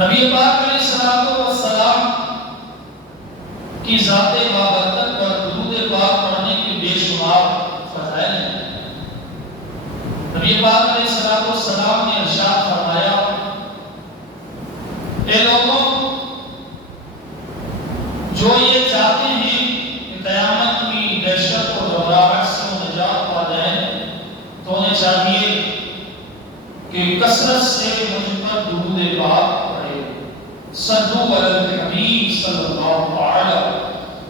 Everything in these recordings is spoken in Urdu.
نبی پاک علیہ الصلوۃ والسلام کی ذات بابرکت پر درود پاک پڑھنے کے بے شمار فضائل ہیں۔ نبی پاک علیہ الصلوۃ والسلام نے ارشاد فرمایا، اے لوگوں، جو یہ چاہتے ہیں کہ قیامت کی دہشت اور گھبراہٹ سے وہ نجات پا جائیں تو انہیں چاہیے کہ کثرت سے مجھ پر درود پاک پڑھے۔ صلو علی الحبیب صلی اللہ تعالی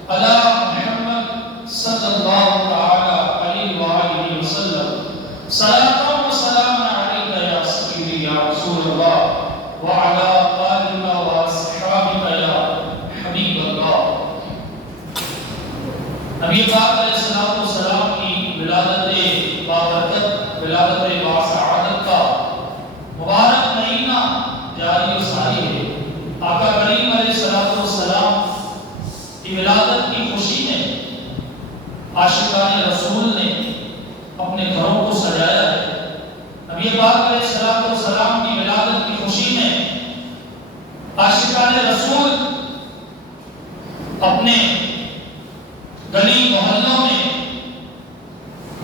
علی محمد صلی اللہ تعالی علیہ وآلہ وسلم۔ صلاۃ و سلام علیک یا سیدی یا رسول اللہ وعلی آلک و اصحابک یا حبیب اللہ۔ نبی پاک علیہ الصلوۃ والسلام کی ولادت بابرکت، ولادت باسعادت کا مبارک مہینہ جاری و ساری ہے۔ آقا کریم علیہ الصلوۃ والسلام کی ولادت کی خوشی میں عاشقان رسول نے اپنے گھروں کو سجایا ہے۔ نبی پاک علیہ الصلوۃ والسلام کی ولادت کی خوشی میں عاشقان رسول اپنے گلی محلوں میں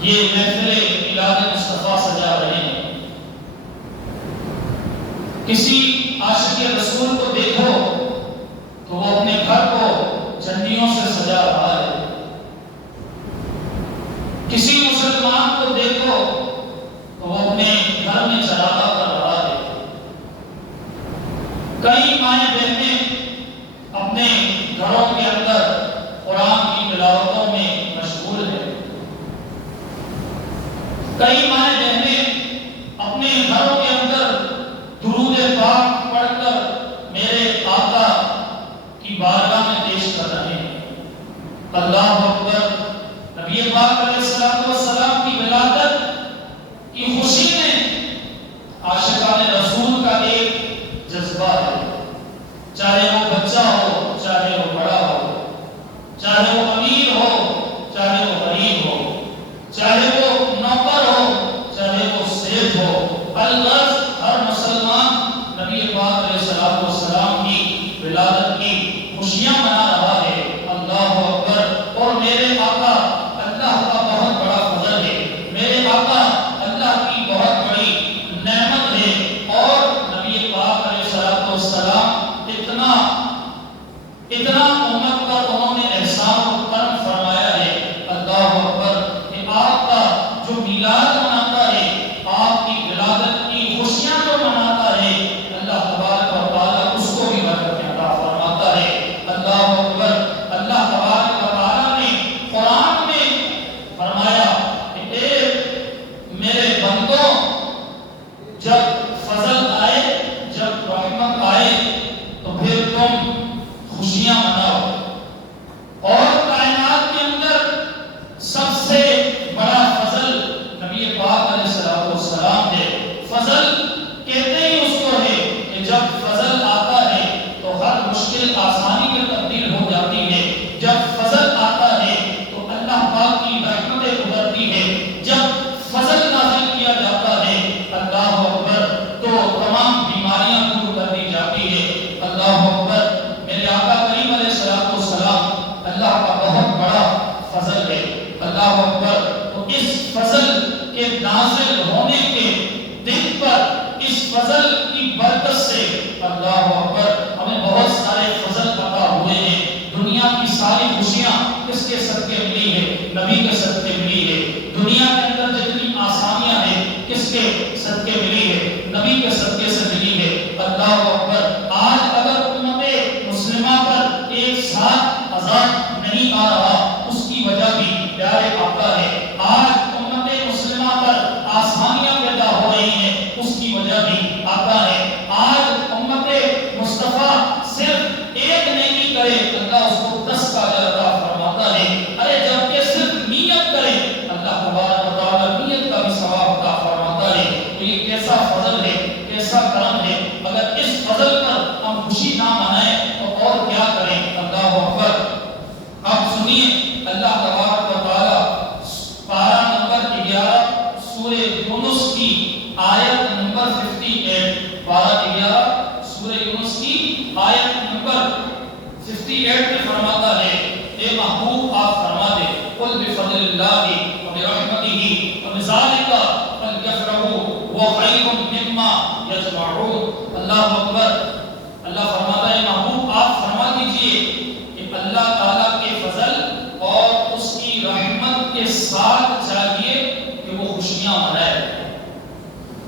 یہ محفل میلاد مصطفیٰ سجا رہے ہیں۔ کسی عاشق رسول کو دیکھو تو وہ اپنے گھر کو جھنڈیوں سے سجا رہا ہے، کسی مسلمان کو دیکھو تو وہ اپنے گھر میں چراغاں کر رہا ہے۔ کئی مائیں بہنیں اپنے گھروں کے اندر قرآن کی تلاوتوں میں مشغول ہیں۔ کئی مائیں بہنیں اپنے گھروں کے اندر درود پاک پڑھ کر میرے آقا کی بارگاہ میں پیش کر رہے ہیں۔ اللہ اکبر۔ نبی پاک علیہ الصلوۃ والسلام کی ولادت کی خوشی میں عاشقان رسول کا ایک جذبہ ہے، چاہے وہ بچہ ہو، چاہے وہ بڑا ہو، چاہے وہ امیر ہو، چاہے وہ غریب ہو، چاہے وہ نوکر ہو، چاہے وہ سیٹ ہو، الغرض ہر مسلمان نبی پاک علیہ الصلوۃ والسلام کی ولادت کی خوشیاں منا رہا ہے۔ اللہ اکبر۔ اور میرے آقا اللہ کا بہت بڑا فضل ہے، میرے آقا اللہ کی بہت بڑی نعمت ہے، اور نبی پاک علیہ الصلوۃ والسلام اتنا امت پر انہوں نے احسان و کرم فرمایا ہے۔ اللہ اکبر۔ کہ آپ کا جو میلاد مناتا ہے، آپ کی ولادت کی خوشیاں جو مناتا ہے، اللہ تبارک و تعالیٰ اس کو بھی برکتیں عطا فرماتا ہے۔ اللہ اکبر۔ اللہ تبارک و تعالیٰ نے قرآن میں فرمایا کہ اے میرے بندوں، جب فضل آئے، جب رحمت آئے تو پھر تم خوشیاں مناؤ۔ اور کائنات کے اندر سب سے بڑا فضل نبی پاک علیہ الصلوۃ والسلام ہے۔ فضل کہتے ہی اس کو ہے کہ جب فضل آتا ہے تو ہر مشکل آسانی میں تبدیل ہو جاتی ہے۔ جب فضل آتا ہے تو اللہ پاک کی رحمتیں ابھرتی ہے۔ جب فضل نازل کیا جاتا ہے، اللہ اکبر، تو تمام بیماریاں دور کر دی جاتی ہے۔ اللہ اکبر۔ میرے آقا کریم علیہ الصلوۃ والسلام اللہ کا بہت بڑا فضل ہے۔ اللہ اکبر۔ تو اس فضل کے نازل ہونے کے دن پر، اس فضل کی برکت سے، اللہ اکبر، ہمیں بہت سارے فضل عطا ہوئے ہیں۔ دنیا کی ساری خوشیاں کس کے صدقے ملی ہے؟ نبی کے صدقے ملی ہے۔ دنیا کے اندر جتنی آسانیاں ہیں کس کے صدقے ملی ہے؟ نبی کے صدقے سے ملی ہے۔ اللہ اکبر۔ آج اگر امت مسلمہ پر ایک ساتھ عذاب نہیں آ رہا، اس کی وجہ بھی پیارے آقا ہے۔ آج امت مسلمہ پر آسانیاں پیدا ہو رہی ہیں، اس کی وجہ بھی آقا ہے۔ آج امت مصطفیٰ صرف ایک نیکی کرے، اللہ اس کو 10 کا اجر عطا فرماتا ہے۔ ارے جب کہ صرف نیت کرے، اللہ تبارک و تعالیٰ نیت کا بھی ثواب عطا فرماتا ہے۔ تو یہ کیسا فضل ہے، کیسا کرم ہے۔ اگر اس فضل پر ہم خوشی نہ منائیں تو اور کیا کریں؟ اللہ اکبر۔ اب سنیے اللہ تبارک و تعالیٰ پارہ نمبر 11 سورہ یونس کی آیت نمبر 58، پارہ 11 سورہ یونس کی خیر مما یجمعون۔ اللہ اکبر۔ اللہ فرماتا ہے محبوب آپ فرما دیجئے کہ اللہ تعالیٰ کے فضل اور اس کی رحمت کے ساتھ چاہیے کہ وہ خوشیاں منائے،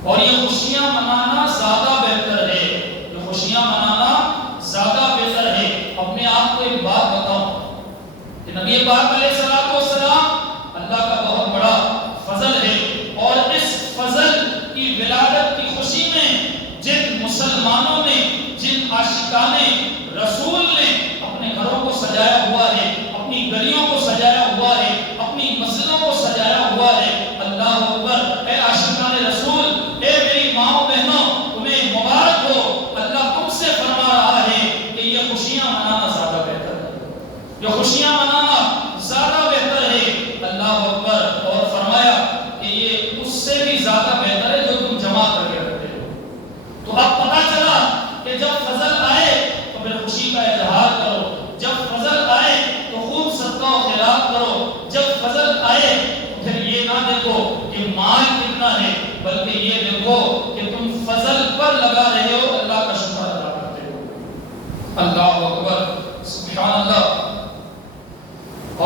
اور یہ خوشیاں منانا زیادہ بہتر ہے، یہ خوشیاں منانا زیادہ بہتر ہے۔ اب میں آپ کو ایک بات بتاؤں کہ نبی پاک علیہ الصلوۃ والسلام اللہ کا بہت بڑا فضل ہے، اور اس فضل کی ولادت کی خوشی میں جن مسلمانوں نے، جن عاشقان رسول نے اپنے گھروں کو سجایا ہوا ہے، اپنی گلیوں کو سجایا ہوا ہے، اپنی مسجدوں کو سجایا ہوا ہے، اللہ اکبر۔ اے عاشقان رسول، اے میری ماں بہنوں، تمہیں مبارک ہو۔ اللہ تم سے فرما رہا ہے کہ یہ خوشیاں منانا زیادہ بہتر ہے، یہ خوشیاں منانا زیادہ بہتر ہے، اللہ اکبر۔ اور فرمایا کہ یہ اس سے بھی زیادہ بہتر ہے جو تم جمع کر کے رکھتے ہو۔ تو اب پتہ چلا کہ جب فضل آئے تو پھر خوشی کا اظہار کرو، جب فضل آئے تو خوب صدقہ و خیرات کرو، جب فضل آئے تو پھر یہ نہ دیکھو کہ مال کتنا ہے، بلکہ یہ دیکھو کہ تم فضل پر لگا رہے ہو، اللہ کا شکر ادا کرتے ہو۔ اللہ اکبر، سبحان اللہ۔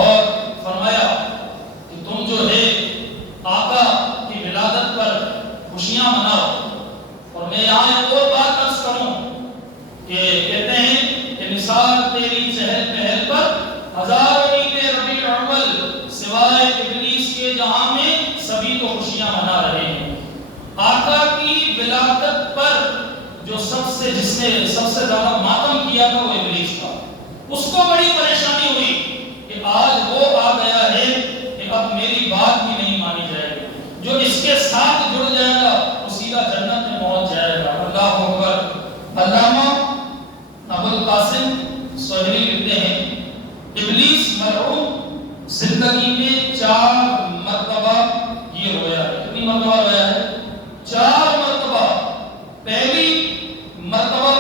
اور فرمایا کہ تم جو ہے آقا کی ولادت پر خوشیاں مناؤ۔ اور میں یہاں ایک اور بات عرض کروں کہ کہتے ہیں کہ مثال تیری چہل پہل پر ہزاروں عید ربیع الاول، سوائے ابلیس کے جہاں میں سبھی تو خوشیاں منا رہے ہیں۔ آقا کی ولادت پر جو جس نے سب سے زیادہ ماتم کیا تھا وہ ابلیس تھا، اس کو بڑی پریشانی ہوئی کہ آج وہ آ گیا ہے کہ اب میری بات بھی نہیں مانی جائے گی، جو اس کے ساتھ جڑ جائے گا وہ سیدھا جنت میں پہنچ جائے گا۔ اللہ اکبر۔ علامہ ابو القاسم سہیلی لکھتے ہیں ابلیس ملعون زندگی میں 4 مرتبہ یہ رویا ہے۔ کتنی مرتبہ رویا ہے؟ 4 مرتبہ۔ پہلی مرتبہ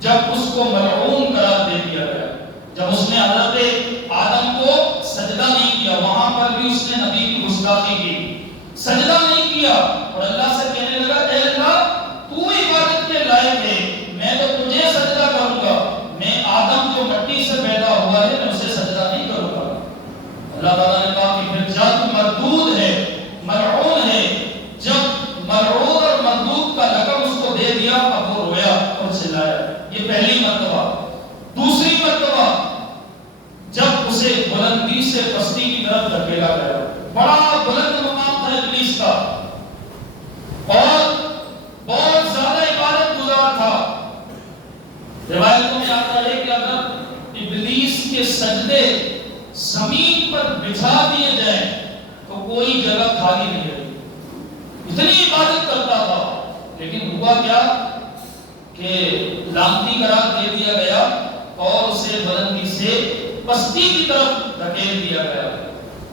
جب اس کو ملعون قرار دے دیا گیا، جب اس نے حضرت آدم کو سجدہ نہیں کیا، وہاں پر بھی اس نے نبی کی گستاخی کی، سجدہ نہیں کیا، اور اللہ سے کہنے لگا اے اللہ تو عبادت کے لائق ہے، میں تو تجھے سجدہ کروں گا، میں آدم جو مٹی سے پیدا ہوا ہے میں اسے سجدہ نہیں کروں گا۔ اللہ تعالیٰ نے کہا کہ پھر جا تو مردود ہے، ملعون ہے۔ جب ملعون اور مردود کا لقب اس کو دے دیا، اب وہ رویا اور چلایا۔ یہ پہلی مرتبہ۔ دوسری مرتبہ جب اسے بلندی سے پستی کی طرف دھکیلا گیا، بڑا بلند مقام تھا ابلیس کا، اور بہت زیادہ عبادت گزار تھا۔ روایتوں میں آتا ہے کہ اگر ابلیس کے سجدے زمین پر بچھا دیے جائیں تو کوئی جگہ خالی نہیں رہی، اتنی عبادت کرتا تھا۔ لیکن ہوا کیا کہ لعنتی قرار دے دیا گیا اور اسے بلندی سے پستی کی طرف دھکیل دیا گیا۔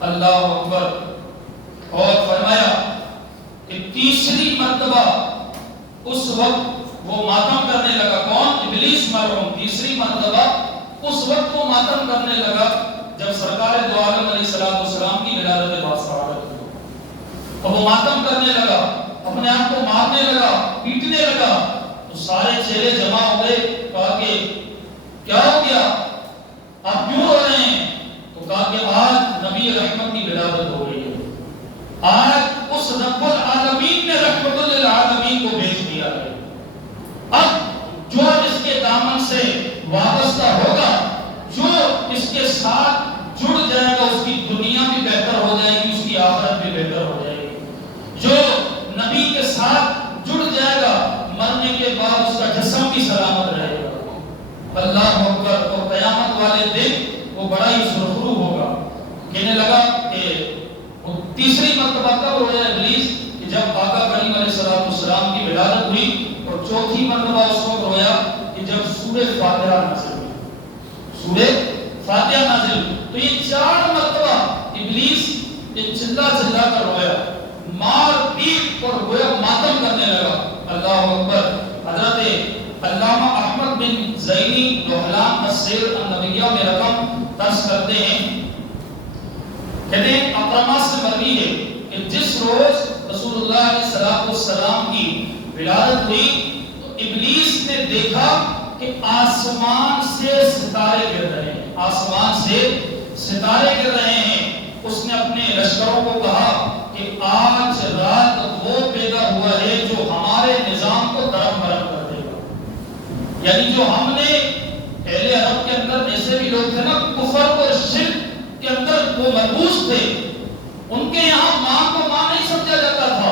اللہ اکبر۔ اور فرمایا کہ تیسری مرتبہ اس وقت وہ ماتم کرنے لگا۔ کون؟ ابلیس ملعون۔ تیسری مرتبہ اس وقت وہ ماتم کرنے لگا جب سرکار دو عالم علیہ السلام کی ولادت باصعادت ہوئی۔ اب وہ ماتم کرنے لگا، اپنے آپ کو مارنے لگا، پیٹنے لگا، تو سارے چہرے جمع ہو گئے۔ کہا کہ کیا ہو گیا، آپ کیوں رو رہے ہیں؟ تو کہا کہ آج نبی رحمت کی ولادت ہو گئی ہے، آج اس رب العالمین نے رحمت للعالمین کو بھیج دیا ہے۔ اب جو اس کے دامن سے وابستہ ہوگا، جو اس کے ساتھ جڑ جائے گا، اس کی دنیا بھی بہتر ہو جائے گی، اس کی آخرت بھی بہتر ہو جائے گی۔ جو نبی کے ساتھ جڑ جائے گا، مرنے کے بعد اس کا جسم بھی سلامت رہے گا۔ اللہ اکبر۔ اور قیامت والے دن وہ بڑا ہی سرخرو ہوگا۔ کہنے لگا کہ وہ تیسری مرتبہ کب رویا ابلیس؟ کہ جب آقا کریم علیہ السلام کی ولادت ہوئی، اور چوتھی مرتبہ اس وقت رویا کہ جب سورہ فاتحہ نازل ہوئی، سورہ فاتحہ نازل ہوئی۔ تو یہ 4 مرتبہ ابلیس یہ چلا چلا کر رویا، مار پیٹ اور گویا ماتم کرنے لگا۔ اللہ اکبر۔ حضرت علامہ احمد بن زینی لوحلان السیر النبیہ میں رقم درج کرتے ہیں، کہتے ہیں اقرما سے مروی ہے کہ جس روز رسول اللہ علیہ السلام کی ولادت ہوئی تو ابلیس نے دیکھا کہ آسمان سے ستارے گر رہے ہیں، آسمان سے ستارے گر رہے ہیں۔ اس نے اپنے لشکروں کو کہا کہ آج رات وہ پیدا ہوا ہے جو ہمارے نظام کو درم برم کر دے گا۔ یعنی جو ہم نے پہلے عرب کے اندر ایسے بھی لوگ تھے نا کفر اور شرک کے اندر وہ ملبوس تھے، ان کے یہاں ماں کو ماں نہیں سمجھا جاتا تھا،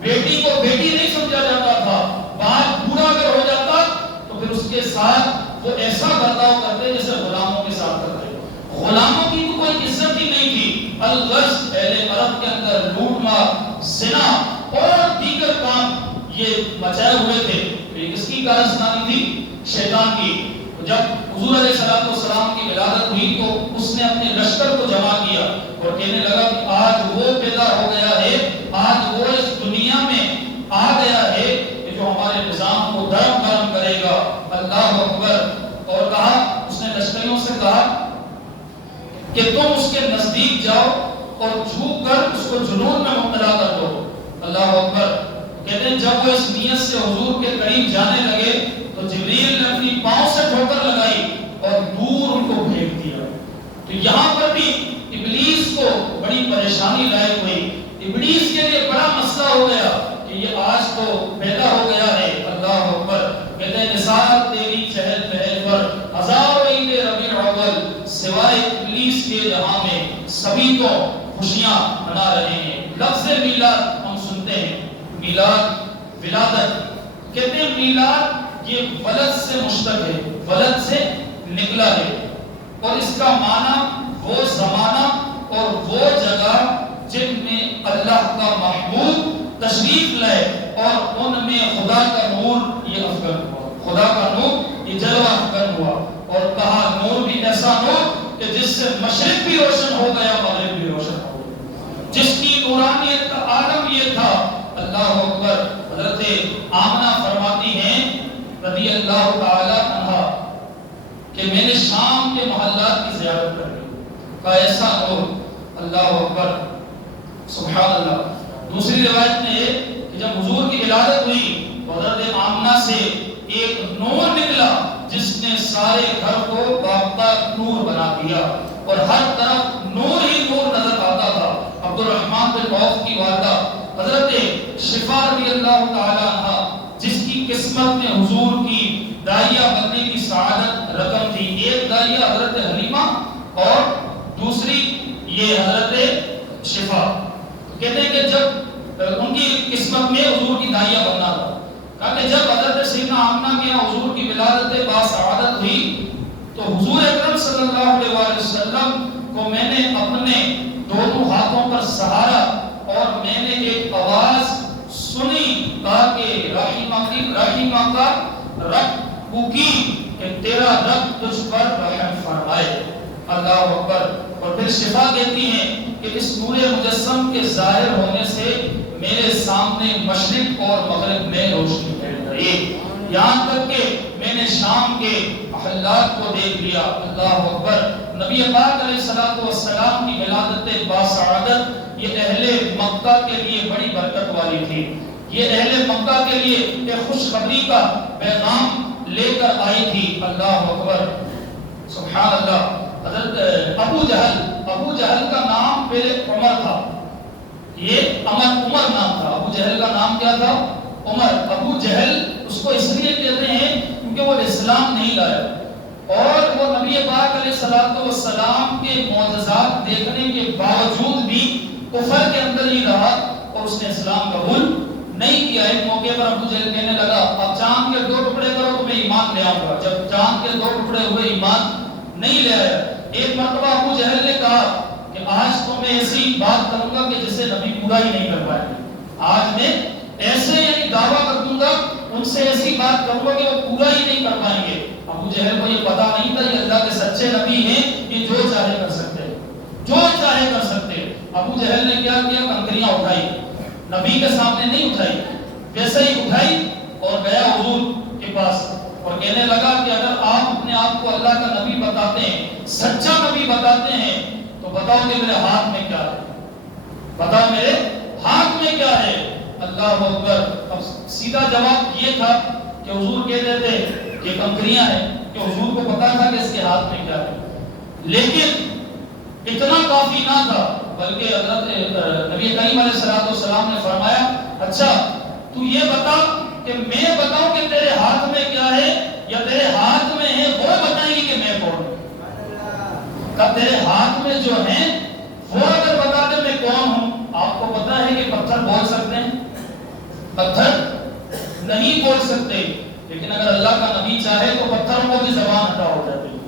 بیٹی کو بیٹی نہیں سمجھا جاتا تھا، باپ بوڑھا اگر ہو جاتا تو پھر اس کے ساتھ وہ ایسا برتاؤ کرتے جیسے غلاموں کے ساتھ کرتے۔ غلاموں کی تو کوئی عزت ہی نہیں تھی۔ الغرض اہل عرب کے اندر لوٹ مار، زنا اور دیگر کام یہ مچائے ہوئے تھے۔ یہ کس کی کارستانی تھی؟ شیطان کی۔ جب حضور علیہ السلام کی ولادت ہوئی تو اس نے اپنے لشکر کو جمع کیا اور کہنے لگا کہ آج وہ پیدا ہو گیا ہے، آج وہ اس دنیا میں آ گیا ہے کہ جو ہمارے نظام کو درم برم کرے گا۔ اللہ اکبر۔ اور کہا، اس نے لشکریوں سے کہا کہ تم اس کے نزدیک جاؤ اور جھوک کر اس کو جنون میں مبتلا کر دو۔ اللہ اکبر۔ کہتے ہیں جب وہ اس نیت سے حضور کے قریب جانے لگے تو جبریل نے اپنی پاؤں سے ٹھوکر لگائی اور دور ان کو پھینک دیا۔ تو یہاں پر بھی ابلیس کو بڑی پریشانی لاحق ہوئی۔ ابلیس کے لیے بڑا مسئلہ ہو گیا کہ یہ آج تو پیدا ہو گیا ہے۔ اللہ اکبر۔ کہتے ہیں نثار تیری چہل پہل پر ہزاروں عید ربیع الاول، سوائے ابلیس کے جہاں میں سبھی تو خوشیاں منا رہے ہیں۔ لفظ میلاد ہم سنتے ہیں، میلاد ولادت، کہتے ہیں میلاد یہ ولد سے مشتق ہے، ولد سے نکلا ہے، اور اس کا معنی وہ زمانہ اور وہ جگہ جن میں اللہ کا محبوب تشریف لائے اور ان میں خدا کا نور یہ افغان ہوا، خدا کا نور یہ جلوہ افغان ہوا۔ اور کہا نور بھی ایسا نور کہ جس سے مشرق بھی روشن ہو گیا، مغرب بھی روشن ہو گیا، جس کی نورانیت کا عالم یہ تھا۔ اللہ اکبر۔ حضرت آمنہ فرماتی ہیں رضی اللہ تعالی عنہا کہ میں نے شام کے محلات کی زیارت کر لی، کا ایسا نور۔ اللہ اکبر، سبحان اللہ۔ دوسری روایت میں ہے کہ جب حضور کی ولادت ہوئی تو حضرت آمنہ سے ایک نور نکلا جس نے سارے گھر کو باختہ نور بنا دیا اور ہر طرف نور ہی نور نظر آتا تھا۔ عبد الرحمن بن عوف کی والدہ حضرت شفا رضی اللہ تعالی عنہ، جس کی قسمت میں حضور کی داعیہ بننے کی سعادت رقم تھی، ایک داعیہ حضرت حلیمہ اور دوسری یہ حضرت شفا، کہتے ہیں کہ جب ان کی قسمت میں حضور کی داعیہ بننا تھا، کہا کہ جب حضرت سیدنا آمنہ کے حضور کی ولادت باسعادت ہوئی تو حضور اکرم صلی اللہ علیہ وآلہ وسلم کو میں نے اپنے دونوں ہاتھوں پر سہارا اور میں نے ایک آواز سنی، کہا کہ رحیمہ کا رب کوکی کہ تیرا رب تجھ پر رحم فرمائے۔ اللہ اکبر۔ اور پھر شفا کہتی ہیں کہ اس نور مجسم کے ظاہر ہونے سے میرے سامنے مشرق اور مغرب میں روشنی پھیل گئی، یہاں تک کہ میں نے شام کے محلات کو دیکھ لیا۔ اللہ اکبر۔ نبی پاک علیہ السلام کی ولادت باسعادت یہ اہل مکہ کے لیے بڑی برکت والی تھی، یہ اہل مکہ کے لیے ایک خوشخبری کا پیغام لے کر آئی تھی۔ اللہ اکبر، سبحان اللہ۔ حضرت ابو جہل کا نام پہلے عمر تھا، یہ عمر نام تھا، ابو جہل کا نام کیا تھا؟ عمر۔ ابو جہل اس کو اس لیے کہتے ہیں کیونکہ وہ اسلام نہیں لایا اور وہ نبی پاک علیہ السلام کے معجزات دیکھنے کے باوجود بھی کفر کے اندر ہی رہا اور اس نے اسلام قبول نہیں کیا۔ ایک موقع پر ابو جہل کہنے لگا اب چاند کے 2 ٹکڑے کرو تو میں ایمان لے آؤں گا، جب چاند کے 2 ٹکڑے ہوئے ایمان نہیں لے آیا۔ ایک مرتبہ ابو جہل نے کہا کہ آج تو میں ایسی بات کروں گا کہ جسے نبی پورا ہی نہیں کر پائے، آج میں ایسے یعنی دعویٰ کر دوں گا، ان سے ایسی بات کروں گا کہ وہ پورا ہی نہیں کر پائیں گے۔ ابو جہل کو یہ پتا نہیں تھا یہ اللہ کے سچے نبی ہیں، یہ جو چاہے کر سکتے ہیں، جو چاہے کر سکتے ہیں۔ ابو جہل نے کیا کیا؟ کنکریاں اٹھائی، نبی کے سامنے نہیں اٹھائی، ویسے ہی اٹھائی اور گیا حضور کے پاس اور کہنے لگا کہ اگر آپ اپنے آپ کو اللہ کا نبی بتاتے ہیں، سچا نبی بتاتے ہیں، تو بتاؤ کہ میرے ہاتھ میں کیا ہے، بتاؤ میرے ہاتھ میں میں کیا ہے؟ اللہ اکبر. اب سیدھا جواب یہ تھا کہ حضور کہتے تھے یہ کنکریاں ہیں، کہ حضور کو پتا تھا کہ اس کے ہاتھ میں کیا ہے. لیکن اتنا کافی نہ تھا، بلکہ حضرت نبی کریم علیہ السلام نے فرمایا اچھا تو یہ بتا کہ میں بتاؤں کہ تیرے ہاتھ میں کیا ہے یا تیرے ہاتھ میں ہے وہ بتائیں گی کہ میں کون ہوں. کہ تیرے ہاتھ میں جو ہیں وہ اگر بتا دے میں کون ہوں. آپ کو پتا ہے کہ پتھر بول سکتے ہیں؟ پتھر نہیں بول سکتے، لیکن اگر اللہ کا نبی چاہے تو پتھروں کو بھی زبان عطا ہو جاتی ہے.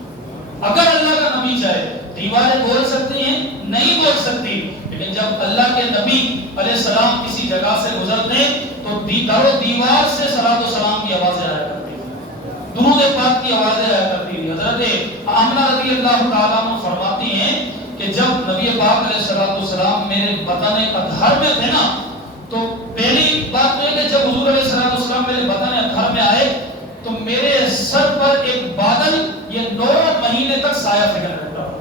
اگر اللہ کا نبی چاہے دیواریں بول سکتی ہیں؟ نہیں بول سکتی. لیکن جب اللہ کے نبی علیہ السلام کسی جگہ سے گزرتے تو در و دیوار سے صلوات و سلام کی آوازیں آیا کرتی تھی، درود پاک کی آوازیں آیا کرتی تھی. حضرت آمنہ رضی اللہ تعالیٰ عنہ فرماتی ہیں کہ جب نبی پاک علیہ السلام میرے بطن اطہر میں تھے نا، تو پہلی بات تو یہ کہ جب حضور علیہ السلام میرے بطن اطہر میں آئے تو میرے سر پر ایک بادل یہ 9 مہینے تک سایہ فکر کرتا رہا،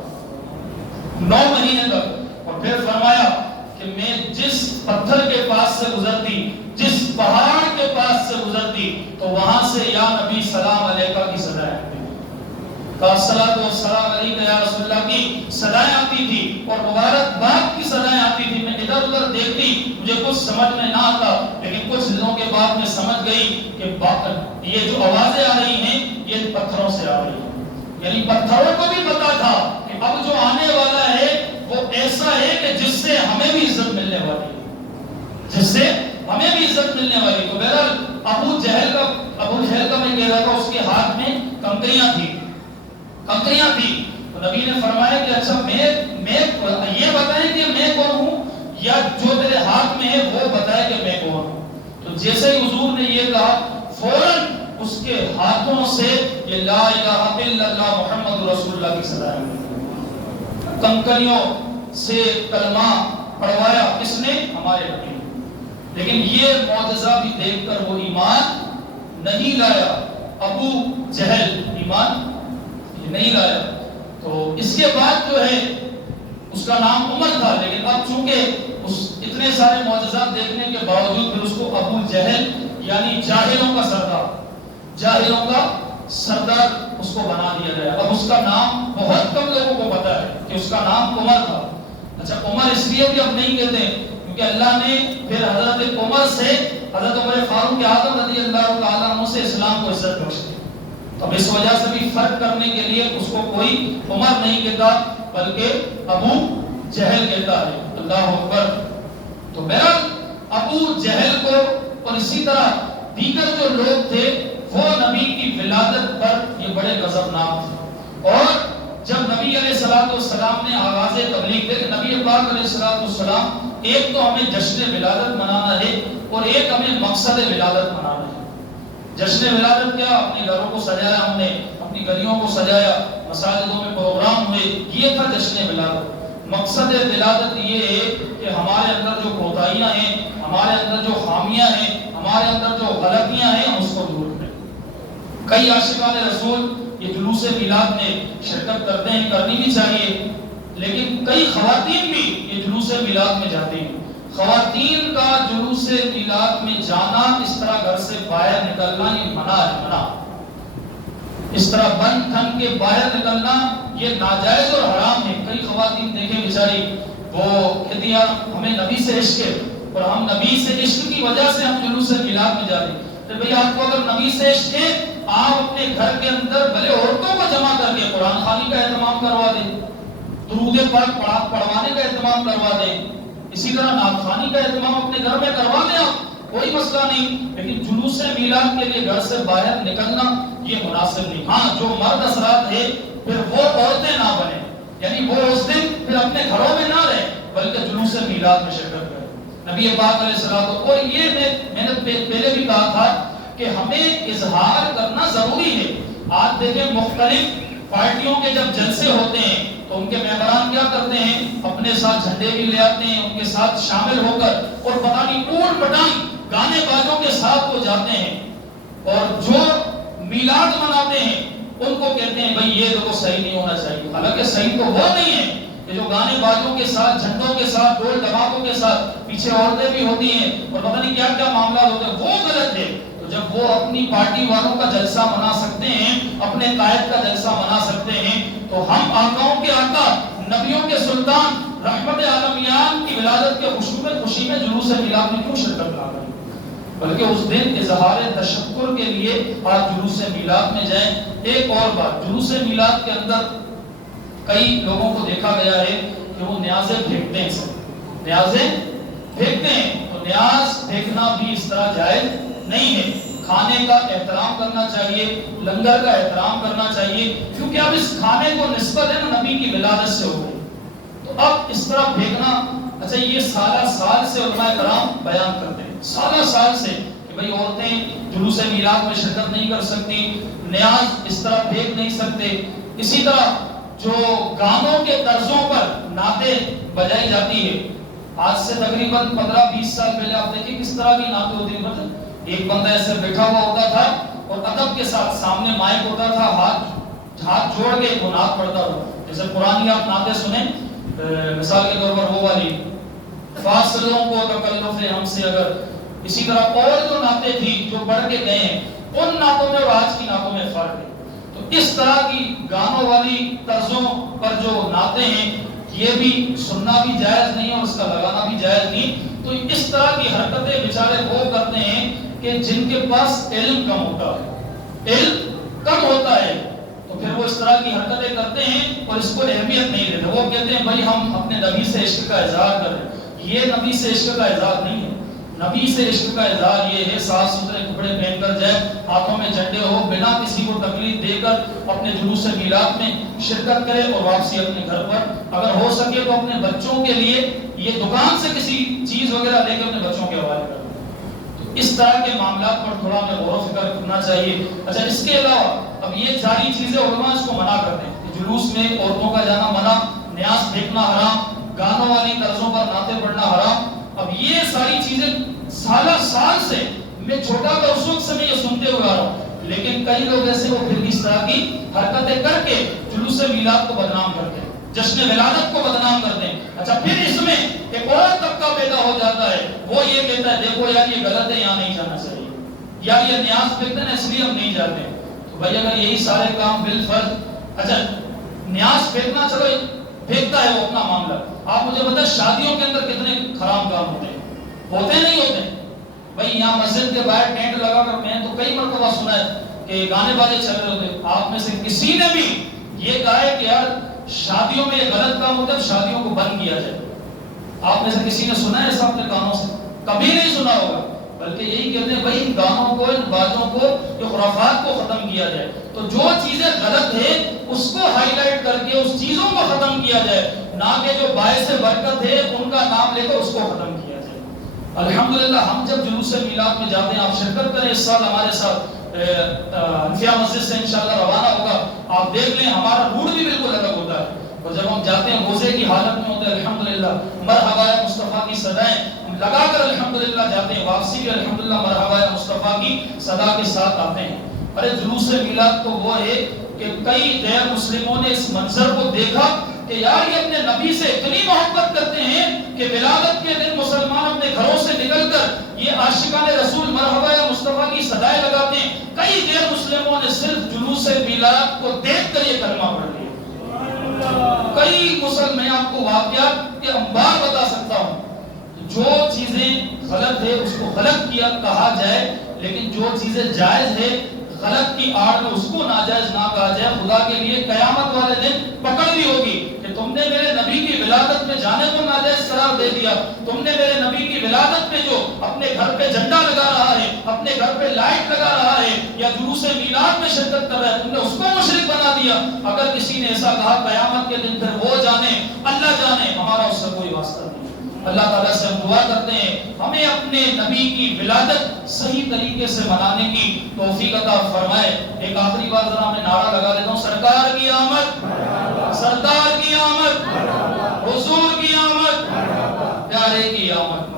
9 مہینے تک. اور پھر فرمایا کہ میں جس پتھر کے پاس سے گزرتی، جس پہاڑ کے پاس سے گزرتی، تو وہاں سے یا نبی سلام علیکہ کی صدائیں آتی تھی، الصلاۃ والسلام علیکہ یا رسول اللہ کی صدائیں آتی تھی، اور مبارکباد کی صدائیں آتی تھی. میں ادھر ادھر دیکھتی، مجھے کچھ سمجھ میں نہ آتا، لیکن کچھ دنوں کے بعد میں سمجھ گئی کہ یہ جو آوازیں آ رہی ہیں یہ پتھروں سے آ رہی ہیں. یعنی پتھروں کو بھی پتا تھا کہ اب جو آنے والا ہے وہ ایسا ہے کہ جس سے ہمیں بھی عزت ملنے والی ہے، جس سے ہمیں بھی عزت ملنے والی. تو بہرحال ابو جہل کا میں کہہ رہا تھا اس کے ہاتھ میں کنکریاں تھی. تو نبی نے فرمایا کہ اچھا میں یہ بتائیں کہ میں کون ہوں، یا جو تیرے ہاتھ میں ہے وہ بتائے کہ میں کون ہوں. تو جیسے ہی حضور نے یہ کہا فوراً اس کے ہاتھوں سے یہ لا الہ الا اللہ محمد رسول اللہ کی صدا ہے. کنکریوں سے کلمہ پڑھوایا کس نے؟ ہمارے نبی. لیکن یہ معجزہ بھی دیکھ کر وہ ایمان نہیں لایا. ابو جہل ایمان نہیں لایا. تو اس کے بعد جو ہے اس کا نام عمر تھا، لیکن اب چونکہ اتنے سارے معجزات دیکھنے کے باوجود پھر اس کو ابو جہل یعنی جاہلوں کا سردار اس کو بنا دیا گیا. اب اس کا نام بہت کم لوگوں کو پتا ہے کہ اس کا نام عمر تھا. اچھا عمر اس لیے بھی اب نہیں کہتے کیونکہ اللہ نے پھر حضرت عمر سے حضرت عمر فاروق اعظم رضی اللہ تعالیٰ عنہ سے اسلام کو عزت بخش دی. تو اس وجہ سے بھی فرق کرنے کے لیے اس کو کوئی عمر نہیں کہتا بلکہ ابو جہل کہتا ہے. اللہ اکبر. تو بہرحال ابو جہل کو اور اسی طرح دیگر جو لوگ تھے وہ نبی کی ولادت پر یہ بڑے غضبناک تھے. اور جب نبی علیہ السلام نے آغاز تبلیغ دے کہ نبی پاک علیہ السلام ایک تو ہمیں جشن ولادت منانا ہے اور ایک ہمیں مقصد ولادت منانا ہے. جشن ولادت کیا؟ اپنے گھروں کو سجایا، ہم نے اپنی گلیوں کو سجایا، مساجدوں میں پروگرام ہوئے، یہ تھا جشن ولادت. مقصد ولادت یہ ہے کہ ہمارے اندر جو کوتاہیاں ہیں، ہمارے اندر جو خامیاں ہیں، ہمارے اندر جو غلطیاں ہیں، ہم اس کو دور کریں. کئی عاشقان رسول یہ جلوس میلاد میں شرکت کرتے ہیں، کرنی بھی چاہیے، لیکن کئی خواتین بھی یہ جلوس میلاد میں جاتی ہیں. خواتین کا جلوس میلاد میں جانا، اس طرح گھر سے باہر نکلنا یہ منع ہے. منع اس طرح بند تھن کے باہر نکلنا یہ ناجائز اور حرام ہے. کئی خواتین دیکھیں بیچاری وہ کہتی ہیں ہمیں نبی سے عشق ہے اور ہم نبی سے عشق کی وجہ سے ہم جلوس میلاد میں جاتے ہیں. تو بھئی آپ کو اگر نبی سے عشق ہے آپ اپنے گھر کے اندر بھلے عورتوں کو جمع کر کے قرآن خوانی کا اہتمام کروا دیں، درود پاک پڑھوانے کا اہتمام کروا دیں، اسی طرح نعت خوانی کا اہتمام اپنے گھر میں کروا دیں، آپ کوئی مسئلہ نہیں. لیکن جلوس میلاد کے لیے گھر سے باہر نکلنا یہ مناسب نہیں. ہاں جو مرد حضرات ہے پھر وہ عورتیں نہ بنیں، یعنی وہ اس دن پھر اپنے گھروں میں نہ رہیں بلکہ جلوس میلاد میں شرکت کریں. نبی پاک علیہ السلام. اور یہ میں نے پہلے بھی کہا تھا کہ ہمیں اظہار کرنا ضروری ہے. آج دیکھیں مختلف پارٹیوں کے جب جلسے ہوتے ہیں تو ان کے ممبران کیا کرتے ہیں، اپنے ساتھ جھنڈے بھی لے آتے ہیں، ان کے ساتھ شامل ہو کر اور پتہ نہیں اوٹ پٹانگ گانے بازوں کے ساتھ وہ جاتے ہیں، اور جو میلاد مناتے ہیں ان کو کہتے ہیں بھئی یہ تو صحیح نہیں ہونا چاہیے. حالانکہ صحیح تو وہ نہیں ہے کہ جو گانے بازوں کے ساتھ، جھنڈوں کے ساتھ، ڈول ڈماکوں کے ساتھ پیچھے عورتیں بھی ہوتی ہیں اور پتہ نہیں کیا کیا معاملات ہوتے ہیں، وہ غلط ہے۔ تو جب وہ اپنی پارٹی والوں کا جلسہ منا سکتے ہیں، اپنے قائد کا جلسہ منا سکتے ہیں، تو ہم آقاؤں کے آقا، نبیوں کے سلطان، رحمت عالمیان کی ولادت کے خوشی میں جلوس میلاد میں کیوں شرکت نہ کریں؟ بلکہ اس دن اظہار تشکر کے لیے آج جلوس میلاد میں جائیں۔ ایک اور بات، جلوس میلاد کے اندر کئی لوگوں کو دیکھا گیا ہے کہ وہ نیازیں پھینکتے ہیں، نیازیں پھینکتے ہیں، تو نیاز پھینکنا بھی اس طرح جائز نہیں ہے۔ کھانے کا احترام کرنا چاہیے، لنگر کا احترام کرنا چاہیے، کیونکہ اب اس کھانے کو نسبت ہے نا نبی کی ولادت سے ہو گئی، تو اب اس طرح پھینکنا، اچھا یہ سال سے علماء کرام بیان کرتے ہیں، سال سے کہ بھئی عورتیں جلوس میلاد میں شرکت نہیں کر سکتی، نیاز اس طرح پھینک نہیں سکتے۔ اسی طرح جو گانوں کے طرزوں پر نعتیں بجائی جاتی ہے، آج سے تقریباً 15-20 سال پہلے آپ دیکھیں کس طرح کی نعتیں ہوتی ہیں، مطلب ایک بندہ ایسے بیٹھا ہوا ہوتا تھا اور ادب کے ساتھ سامنے مائک ہوتا تھا، ہاتھ جوڑ کے وہ نعت پڑھتا ہوا، جیسے قرآن کی آپ نعتیں سنیں، مثال کے طور پر وہ والی فاصلوں کو تکلف ہم سے اگر، اسی طرح اور جو نعتیں تھی جو پڑھ کے گئے ہیں، ان نعتوں میں اور آج کی نعتوں میں فرق ہے۔ تو اس طرح کی گانوں والی طرزوں پر جو نعتیں ہیں یہ بھی سننا بھی جائز نہیں اور اس کا لگانا بھی جائز نہیں۔ تو اس طرح کی حرکتیں بیچارے وہ کرتے ہیں کہ جن کے پاس علم کم ہوتا ہے، علم کم ہوتا ہے، تو پھر وہ اس طرح کی حرکتیں کرتے ہیں اور اس کو اہمیت نہیں دیتے۔ وہ کہتے ہیں بھائی ہم اپنے نبی سے عشق کا اظہار کر رہے ہیں، یہ نبی سے عشق کا اظہار نہیں ہے۔ نبی سے عشق کا اظہار یہ ہے صاف ستھرے کپڑے پہن کر جائے، ہاتھوں میں جھنڈے ہو، بنا کسی کو تکلیف دے کر اپنے جلوس میلاد میں شرکت کرے اور واپسی اپنے گھر پر اگر ہو سکے تو اپنے بچوں کے لیے یہ دکان سے کسی چیز وغیرہ لے کے اپنے بچوں کے حوالے کرے۔ تو اس طرح کے معاملات پر تھوڑا ہمیں غور و فکر کرنا چاہیے۔ اچھا اس کے علاوہ اب یہ ساری چیزیں علماء اس کو منع کرتے ہیں کہ جلوس میں عورتوں کا جانا منع، نیاز پھینکنا حرام، گانوں والی طرزوں پر نعتیں پڑھنا حرام۔ اب یہ ساری چیزیں سال سے میں چھوٹا تھا اس وقت سے میں یہ سنتے ہوئے آ رہا ہوں، لیکن کئی لوگ ایسے وہ پھر اس طرح کی حرکتیں کر کے جلوس میلاد کو بدنام کرتے ہیں، جشن ولادت کو بدنام کرتے ہیں۔ اچھا پھر اس میں ایک اور طبقہ پیدا ہو جاتا ہے، وہ یہ کہتا ہے دیکھو یار یہ غلط ہے، یہاں نہیں جانا چاہیے، یا یہ نیاز پھینکتے ہیں اس لیے ہم نہیں جاتے ہیں۔ تو بھائی اگر یہی سارے کام بالفرض، اچھا نیاز پھینکنا چلو پھینکتا ہے وہ اپنا معاملہ، آپ مجھے بتائیں شادیوں کے اندر کتنے حرام کام ہوتے ہیں، ہوتے نہیں ہوتے؟ بھائی یہاں مسجد کے باہر ٹینٹ لگا کر میں تو کئی مرتبہ سنا ہے کہ گانے بازے چل رہے ہوتے، آپ میں سے کسی نے بھی یہ کہا ہے کہ یار شادیوں میں یہ غلط کام ہوتا ہے شادیوں کو بند کیا جائے؟ آپ میں سے کسی نے سنا ہے ایسا اپنے کانوں سے؟ کبھی نہیں سنا ہوگا، بلکہ یہی کہتے ہیں بھائی ان گانوں کو، ان بازوں کو، جو خرافات کو ختم کیا جائے۔ تو جو چیزیں غلط ہے اس کو ہائی لائٹ کر کے اس چیزوں کو ختم کیا جائے، نہ کہ جو باعث برکت ہے ان کا نام لے کر اس کو ختم کیا جائے۔ الحمدللہ ہم جب جلوس میلاد میں جاتے ہیں، آپ شرکت کریں، اس سال ہمارے ساتھ انفیہ مسجد سے انشاءاللہ روانہ ہوگا، آپ دیکھ لیں ہمارا روٹ بھی بالکل الگ ہوتا ہے، اور جب ہم جاتے ہیں روزے کی حالت میں ہوتے ہیں الحمدللہ مرحبا مصطفیٰ کی صدائیں ہم لگا کر الحمدللہ جاتے ہیں، واپسی بھی الحمدللہ مرحبا مصطفیٰ کی صدا کے ساتھ آتے ہیں۔ ارے جلوس میلاد تو وہ ہے کہ کئی غیر مسلموں نے اس منظر کو دیکھا کہ یار یہ اپنے نبی سے اتنی محبت کرتے ہیں کہ ولادت کے دن مسلمان اپنے گھروں سے نکل کر یہ عاشقان رسول مرحبا یا مصطفیٰ کی صدائیں لگاتے ہیں۔ کئی غیر مسلموں نے صرف جلوس میلاد کو دیکھ کر یہ کلمہ پڑھ لیا۔ کئی مسلمان، میں آپ کو واقعات کے انبار بتا سکتا ہوں، جو چیزیں غلط ہے اس کو غلط کیا کہا جائے، لیکن جو چیزیں جائز ہے غلط کی آڑ میں اس کو ناجائز نہ کہا جائے۔ خدا کے لیے قیامت والے دن پکڑ بھی ہوگی کہ تم نے میرے نبی کی ولادت میں جانے کو ناجائز قرار دے دیا، تم نے میرے نبی کی ولادت میں جو اپنے گھر پہ جھنڈا لگا رہا ہے، اپنے گھر پہ لائٹ لگا رہا ہے یا جلوس میلاد میں شرکت کر رہا ہے، تم نے اس کو مشرک بنا دیا۔ اگر کسی نے ایسا کہا قیامت کے دن پھر وہ جانے، اللہ جانے، ہمارا اس سے کوئی واسطہ نہیں۔ اللہ تعالیٰ سے ہم دعا کرتے ہیں ہمیں اپنے نبی کی ولادت صحیح طریقے سے منانے کی توفیق عطا فرمائے۔ ایک آخری بات ذرا میں نعرہ لگا دیتا ہوں، سرکار کی آمد، سردار کی آمد، حضور کی آمد، پیارے کی آمد۔